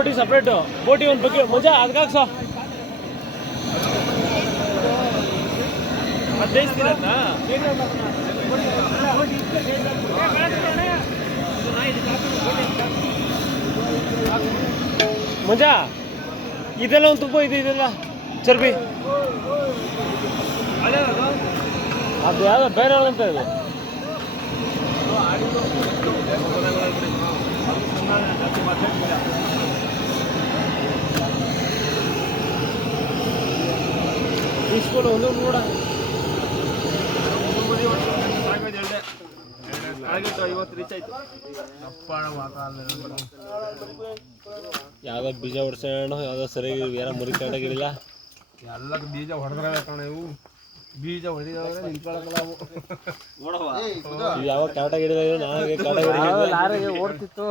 ಬೋಟಿ separate ಬೋಟಿ ಒಂದು ಬಗ್ಗೆ ಮಜಾ ಅದಕ್ಕಾಗ್ಸ ಮಜಾ ಇದೆಲ್ಲ ಒಂದು ತುಪ್ಪ ಇದೆಲ್ಲ ಚರ್ಬಿ ಅದು ಯಾವ್ದು ಬೇರೆ ಅಂತ ಇದು ಇಸ್ಕೊಂಡು ಒಂದೊಂದು ಕೂಡ ಯಾವ್ದೋ ಬೀಜ ಹೊಡ್ಸೋಣ ಯಾವ್ದೋ ಸರಿಯಾಗಿ ಯಾರ ಮುರಿ ಕಾಟಾಗಿರಲಿಲ್ಲ ಎಲ್ಲ ಬೀಜ ಹೊಡೆದ್ರೆ ಕಣ ಇವು ಬೀಜ ಹೊಡೆದವ್ರೆ ನಿಂತ್ಕೊಳಕಲ್ಲ ಅವು ಯಾವ ಕಾಟಾಗಿರಲಿಲ್ಲ ನನಗೆ ಕಾಟಾಗಿರಲಿಲ್ಲ ಲಾರಿಗೆ ಓಡ್ತಿತ್ತು